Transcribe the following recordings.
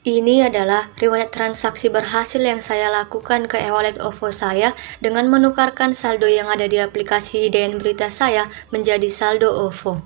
Ini adalah riwayat transaksi berhasil yang saya lakukan ke e-wallet OVO saya dengan menukarkan saldo yang ada di aplikasi IDN Berita saya menjadi saldo OVO.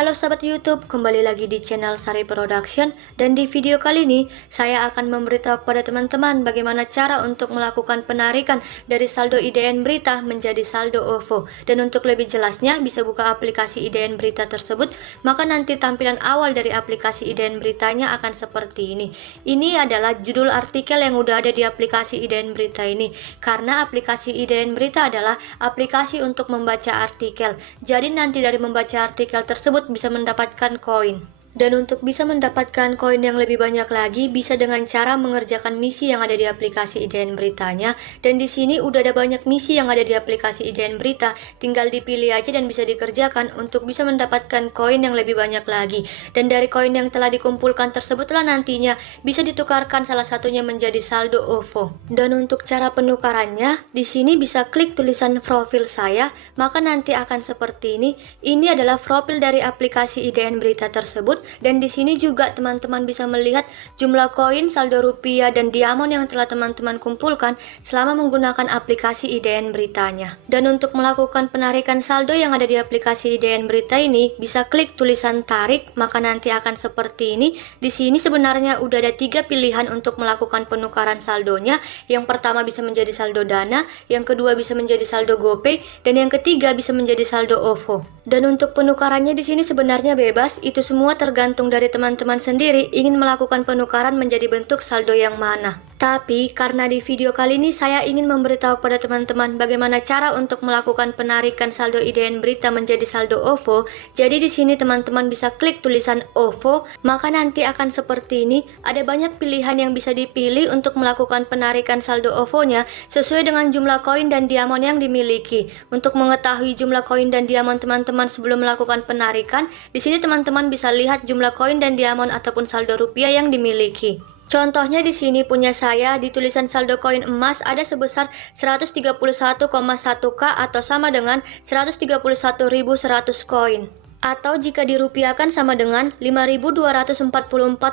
Halo sahabat YouTube, kembali lagi di channel Sari Production, dan di video kali ini saya akan memberitahu kepada teman-teman bagaimana cara untuk melakukan penarikan dari saldo IDN Berita menjadi saldo OVO. Dan untuk lebih jelasnya bisa buka aplikasi IDN Berita tersebut, maka nanti tampilan awal dari aplikasi IDN Beritanya akan seperti ini. Ini adalah judul artikel yang udah ada di aplikasi IDN Berita ini, karena aplikasi IDN Berita adalah aplikasi untuk membaca artikel. Jadi nanti dari membaca artikel tersebut bisa mendapatkan koin. Dan untuk bisa mendapatkan koin yang lebih banyak lagi bisa dengan cara mengerjakan misi yang ada di aplikasi IDN Beritanya. Dan di sini udah ada banyak misi yang ada di aplikasi IDN Berita, tinggal dipilih aja dan bisa dikerjakan untuk bisa mendapatkan koin yang lebih banyak lagi. Dan dari koin yang telah dikumpulkan tersebutlah nantinya bisa ditukarkan salah satunya menjadi saldo OVO. Dan untuk cara penukarannya, di sini bisa klik tulisan profil saya, maka nanti akan seperti ini. Ini adalah profil dari aplikasi IDN Berita tersebut. Dan di sini juga teman-teman bisa melihat jumlah koin, saldo rupiah, dan diamond yang telah teman-teman kumpulkan selama menggunakan aplikasi IDN Beritanya. Dan untuk melakukan penarikan saldo yang ada di aplikasi IDN Berita ini, bisa klik tulisan tarik, maka nanti akan seperti ini. Di sini sebenarnya udah ada 3 pilihan untuk melakukan penukaran saldonya. Yang pertama bisa menjadi saldo Dana, yang kedua bisa menjadi saldo GoPay, dan yang ketiga bisa menjadi saldo OVO. Dan untuk penukarannya di sini sebenarnya bebas, itu semua tergantung dari teman-teman sendiri ingin melakukan penukaran menjadi bentuk saldo yang mana. Tapi karena di video kali ini saya ingin memberitahu kepada teman-teman bagaimana cara untuk melakukan penarikan saldo IDN Berita menjadi saldo OVO. Jadi di sini teman-teman bisa klik tulisan OVO, maka nanti akan seperti ini. Ada banyak pilihan yang bisa dipilih untuk melakukan penarikan saldo OVO-nya sesuai dengan jumlah koin dan diamond yang dimiliki. Untuk mengetahui jumlah koin dan diamond teman-teman sebelum melakukan penarikan, di sini teman-teman bisa lihat jumlah koin dan diamond ataupun saldo rupiah yang dimiliki. Contohnya di sini punya saya di tulisan saldo koin emas ada sebesar 131,1k atau sama dengan 131.100 koin. Atau jika dirupiahkan sama dengan 5.244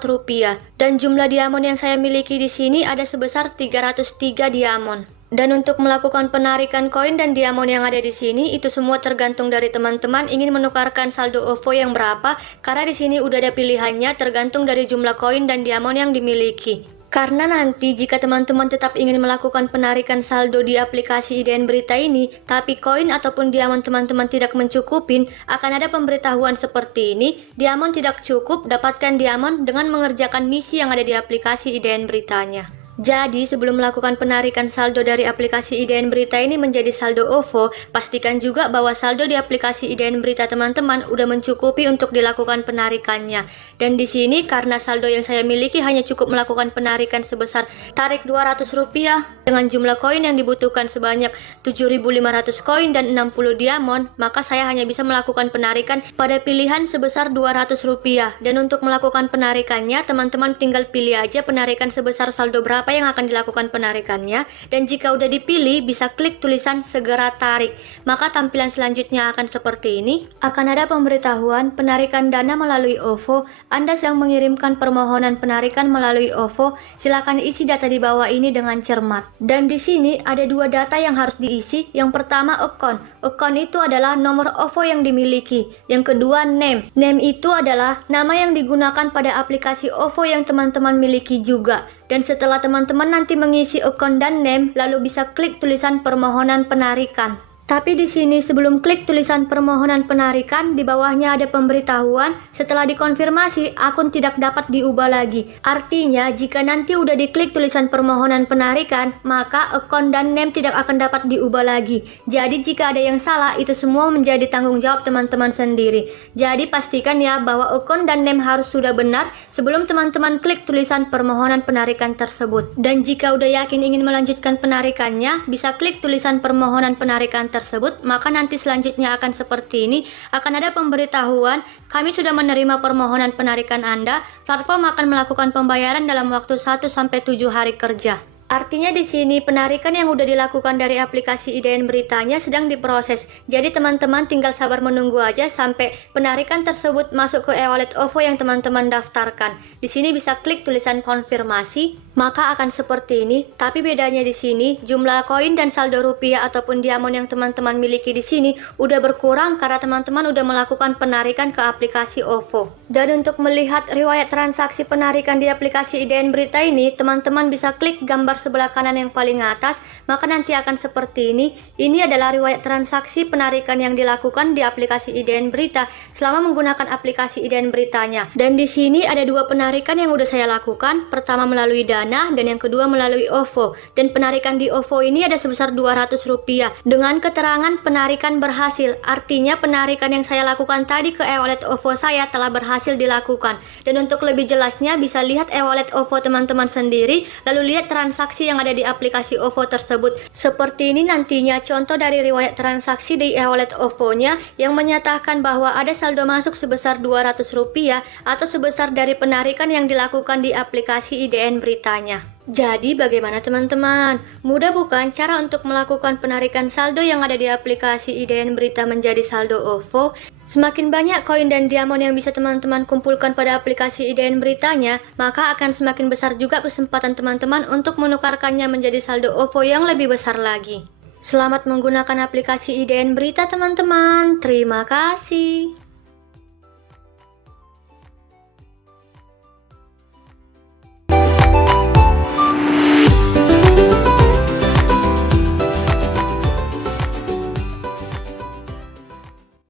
rupiah. Dan jumlah diamond yang saya miliki di sini ada sebesar 303 diamond. Dan untuk melakukan penarikan koin dan diamond yang ada di sini itu semua tergantung dari teman-teman ingin menukarkan saldo OVO yang berapa, karena di sini udah ada pilihannya tergantung dari jumlah koin dan diamond yang dimiliki. Karena nanti jika teman-teman tetap ingin melakukan penarikan saldo di aplikasi IDN Berita ini, tapi koin ataupun diamond teman-teman tidak mencukupin, akan ada pemberitahuan seperti ini. Diamond tidak cukup, dapatkan diamond dengan mengerjakan misi yang ada di aplikasi IDN Beritanya. Jadi sebelum melakukan penarikan saldo dari aplikasi IDN Berita ini menjadi saldo OVO, pastikan juga bahwa saldo di aplikasi IDN Berita teman-teman udah mencukupi untuk dilakukan penarikannya. Dan di sini karena saldo yang saya miliki hanya cukup melakukan penarikan sebesar tarik 200 rupiah dengan jumlah koin yang dibutuhkan sebanyak 7.500 koin dan 60 diamond, maka saya hanya bisa melakukan penarikan pada pilihan sebesar 200 rupiah. Dan untuk melakukan penarikannya, teman-teman tinggal pilih aja penarikan sebesar saldo berapa yang akan dilakukan penarikannya, dan jika udah dipilih bisa klik tulisan segera tarik, maka tampilan selanjutnya akan seperti ini. Akan ada pemberitahuan penarikan dana melalui OVO. Anda sedang mengirimkan permohonan penarikan melalui OVO, silakan isi data di bawah ini dengan cermat. Dan di sini ada 2 data yang harus diisi. Yang pertama account itu adalah nomor OVO yang dimiliki. Yang kedua name itu adalah nama yang digunakan pada aplikasi OVO yang teman-teman miliki juga. Dan setelah teman-teman nanti mengisi account dan name, lalu bisa klik tulisan permohonan penarikan. Tapi di sini sebelum klik tulisan permohonan penarikan, di bawahnya ada pemberitahuan setelah dikonfirmasi akun tidak dapat diubah lagi. Artinya jika nanti udah diklik tulisan permohonan penarikan, maka akun dan name tidak akan dapat diubah lagi. Jadi jika ada yang salah, itu semua menjadi tanggung jawab teman-teman sendiri. Jadi pastikan ya bahwa akun dan name harus sudah benar sebelum teman-teman klik tulisan permohonan penarikan tersebut. Dan jika udah yakin ingin melanjutkan penarikannya, bisa klik tulisan permohonan penarikan tersebut, maka nanti selanjutnya akan seperti ini. Akan ada pemberitahuan, kami sudah menerima permohonan penarikan Anda, platform akan melakukan pembayaran dalam waktu 1-7 hari kerja. Artinya di sini penarikan yang udah dilakukan dari aplikasi IDN Beritanya sedang diproses. Jadi teman-teman tinggal sabar menunggu aja sampai penarikan tersebut masuk ke e-wallet OVO yang teman-teman daftarkan. Di sini bisa klik tulisan konfirmasi, maka akan seperti ini. Tapi bedanya di sini jumlah koin dan saldo rupiah ataupun diamond yang teman-teman miliki di sini udah berkurang karena teman-teman udah melakukan penarikan ke aplikasi OVO. Dan untuk melihat riwayat transaksi penarikan di aplikasi IDN Berita ini, teman-teman bisa klik gambar sebelah kanan yang paling atas, maka nanti akan seperti ini. Ini adalah riwayat transaksi penarikan yang dilakukan di aplikasi IDN Berita selama menggunakan aplikasi IDN Beritanya. Dan di sini ada dua penarikan yang udah saya lakukan, pertama melalui Dana dan yang kedua melalui OVO. Dan penarikan di OVO ini ada sebesar Rp200 dengan keterangan penarikan berhasil. Artinya penarikan yang saya lakukan tadi ke e-wallet OVO saya telah berhasil dilakukan. Dan untuk lebih jelasnya bisa lihat e-wallet OVO teman-teman sendiri, lalu lihat transaksi yang ada di aplikasi OVO tersebut. Seperti ini nantinya contoh dari riwayat transaksi di e-wallet OVO-nya yang menyatakan bahwa ada saldo masuk sebesar Rp200 atau sebesar dari penarikan yang dilakukan di aplikasi IDN Beritanya. Jadi bagaimana teman-teman? Mudah bukan cara untuk melakukan penarikan saldo yang ada di aplikasi IDN Berita menjadi saldo OVO? Semakin banyak koin dan diamond yang bisa teman-teman kumpulkan pada aplikasi IDN Beritanya, maka akan semakin besar juga kesempatan teman-teman untuk menukarkannya menjadi saldo OVO yang lebih besar lagi. Selamat menggunakan aplikasi IDN Berita teman-teman. Terima kasih.